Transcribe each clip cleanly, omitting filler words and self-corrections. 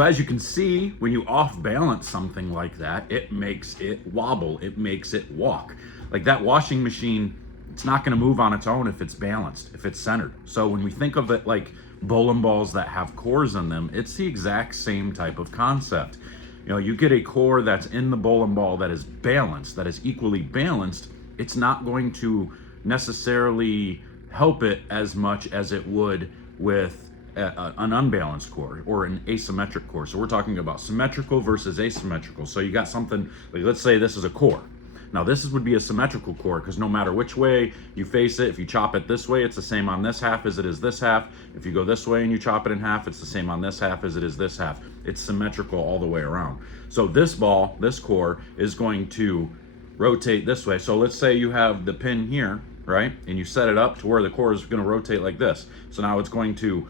So as you can see, when you off balance something like that, it makes it wobble, it makes it walk. Like that washing machine, it's not going to move on its own if it's balanced, if it's centered. So when we think of it like bowling balls that have cores in them, it's the exact same type of concept. You know, you get a core that's in the bowling ball that is balanced, that is equally balanced, it's not going to necessarily help it as much as it would with an unbalanced core or an asymmetric core. So we're talking about symmetrical versus asymmetrical. So you got something, like let's say this is a core. Now this would be a symmetrical core because no matter which way you face it, if you chop it this way, it's the same on this half as it is this half. If you go this way and you chop it in half, it's the same on this half as it is this half. It's symmetrical all the way around. So this ball, this core, is going to rotate this way. So let's say you have the pin here, right? And you set it up to where the core is going to rotate like this. So now it's going to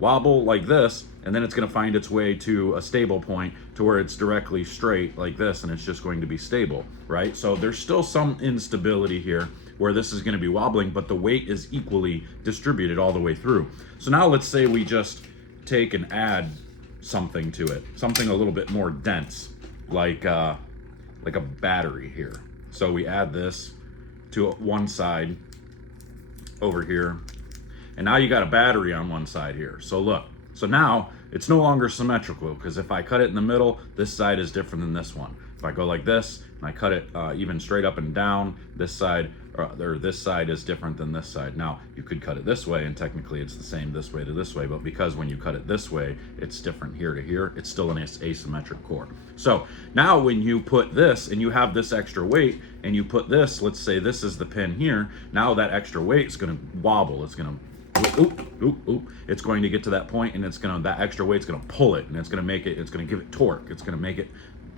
wobble like this, and then it's going to find its way to a stable point to where it's directly straight like this, and it's just going to be stable, right? So there's still some instability here where this is going to be wobbling, but the weight is equally distributed all the way through. So now let's say we just take and add something to it, something a little bit more dense, like a battery here. So we add this to one side over here, and now you got a battery on one side here. So look, so now it's no longer symmetrical, because if I cut it in the middle, this side is different than this one. If I go like this and I cut it even straight up and down, this side or this side is different than this side. Now you could cut it this way and technically it's the same this way to this way, but because when you cut it this way it's different here to here, it's still an asymmetric core. So now when you put this and you have this extra weight and you put this, let's say this is the pin here, now that extra weight is going to wobble, it's going to it's going to get to that point, and it's going to, that extra weight's going to pull it, and it's going to make it, it's going to give it torque. It's going to make it,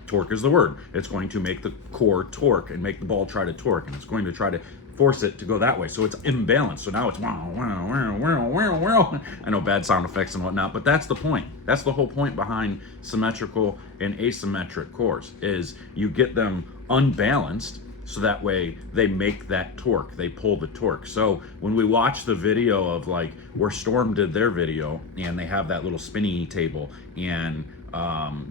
torque is the word. It's going to make the core torque and make the ball try to torque, and it's going to try to force it to go that way. So it's imbalanced. So now it's wow, wow, wow, wow, wow, wow. I know, bad sound effects and whatnot, but that's the point. That's the whole point behind symmetrical and asymmetric cores, is you get them unbalanced, so that way they make that torque, they pull the torque. So when we watch the video of like where Storm did their video, and they have that little spinny table, and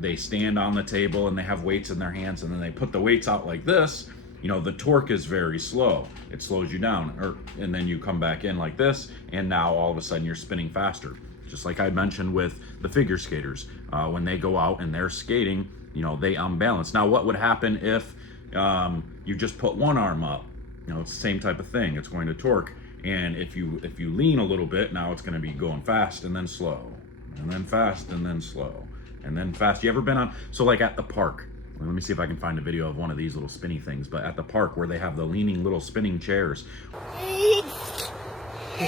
they stand on the table and they have weights in their hands, and then they put the weights out like this, you know, the torque is very slow. It slows you down, and then you come back in like this, and now all of a sudden you're spinning faster. Just like I mentioned with the figure skaters, when they go out and they're skating, you know, they unbalance. Now what would happen if you just put one arm up? You know, it's the same type of thing. It's going to torque, and if you lean a little bit, now it's going to be going fast and then slow, and then fast and then slow, and then fast. You ever been on, so like at the park, let me see if I can find a video of one of these little spinny things, but at the park where they have the leaning little spinning chairs.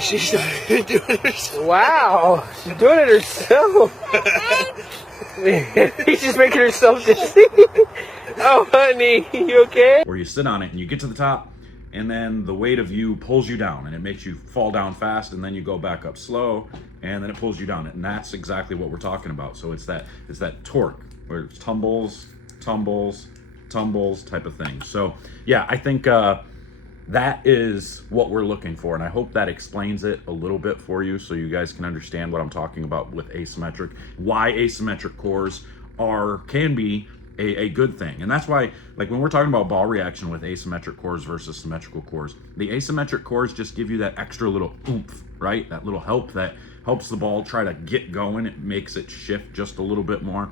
She's doing it herself. Wow, she's doing it herself. She's just making herself dizzy. Oh, honey, you okay? Where you sit on it and you get to the top, and then the weight of you pulls you down, and it makes you fall down fast, and then you go back up slow, and then it pulls you down. And that's exactly what we're talking about. So it's that torque where it tumbles, tumbles, tumbles type of thing. So yeah, I think that is what we're looking for, and I hope that explains it a little bit for you, so you guys can understand what I'm talking about with asymmetric, why asymmetric cores can be a good thing. And that's why, like when we're talking about ball reaction with asymmetric cores versus symmetrical cores, the asymmetric cores just give you that extra little oomph, right? That little help that helps the ball try to get going. It makes it shift just a little bit more.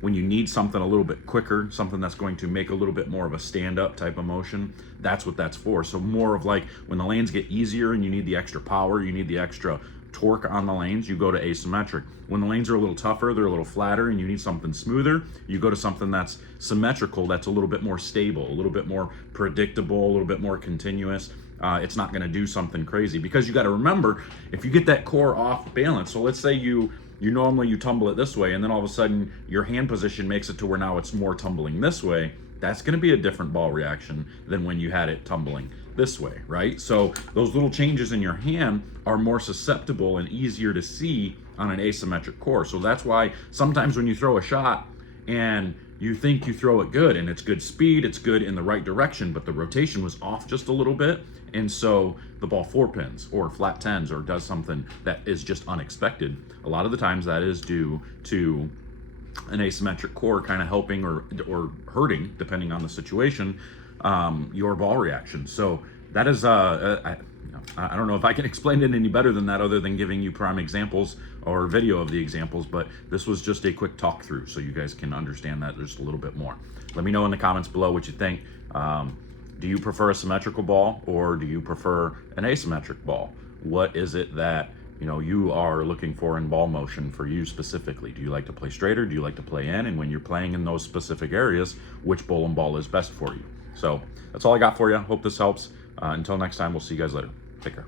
When you need something a little bit quicker, something that's going to make a little bit more of a stand-up type of motion, that's what that's for. So more of like when the lanes get easier and you need the extra power, you need the extra torque on the lanes, you go to asymmetric. When the lanes are a little tougher, they're a little flatter, and you need something smoother, you go to something that's symmetrical, that's a little bit more stable, a little bit more predictable, a little bit more continuous. It's not going to do something crazy, because you got to remember, if you get that core off balance, so let's say you normally tumble it this way, and then all of a sudden your hand position makes it to where now it's more tumbling this way, that's going to be a different ball reaction than when you had it tumbling this way, right? So those little changes in your hand are more susceptible and easier to see on an asymmetric core. So that's why sometimes when you throw a shot and you think you throw it good and it's good speed, it's good in the right direction, but the rotation was off just a little bit, and so the ball four pins or flat tens or does something that is just unexpected. A lot of the times that is due to an asymmetric core kind of helping or hurting, depending on the situation, your ball reaction. So that is I don't know if I can explain it any better than that, other than giving you prime examples or video of the examples, but this was just a quick talk through so you guys can understand that just a little bit more. Let me know in the comments below what you think. Do you prefer a symmetrical ball or do you prefer an asymmetric ball? What is it that you are looking for in ball motion for you specifically? Do you like to play straighter? Do you like to play in? And when you're playing in those specific areas, which bowling ball is best for you? So that's all I got for you. Hope this helps. Until next time, we'll see you guys later. Take care.